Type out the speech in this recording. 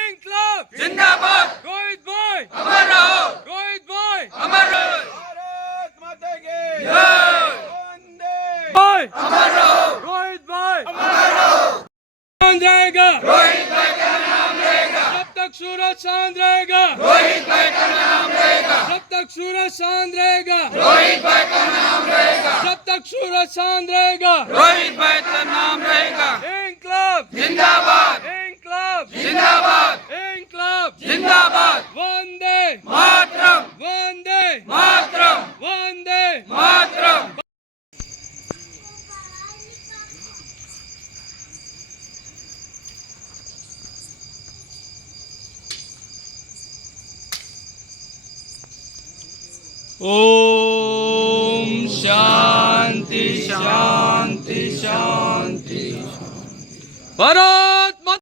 ઇન્કલાબ જિંદાબાદ રોહિતભાઈ અમર રહો રોહિતભાઈ અમર રહો ભારત માતા કી જય વંદે અમર રહો रोहितभाई अमर रहो शांत रहेगा रोहितभाई का नाम रहेगा जब तक सूरज शांत रहेगा रोहितभाई का नाम रहेगा जब तक सूरज शांत रहेगा रोहितभाई का नाम रहेगा जब तक सूरज शांत रहेगा रोहितभाई का नाम रहेगा इंकलाब जिंदाबाद इंकलाब जिंदाबाद इंकलाब जिंदाबाद वंदे मातरम वंदे मातरम वंदे मातरम ओम शांति शांति शांति भारत।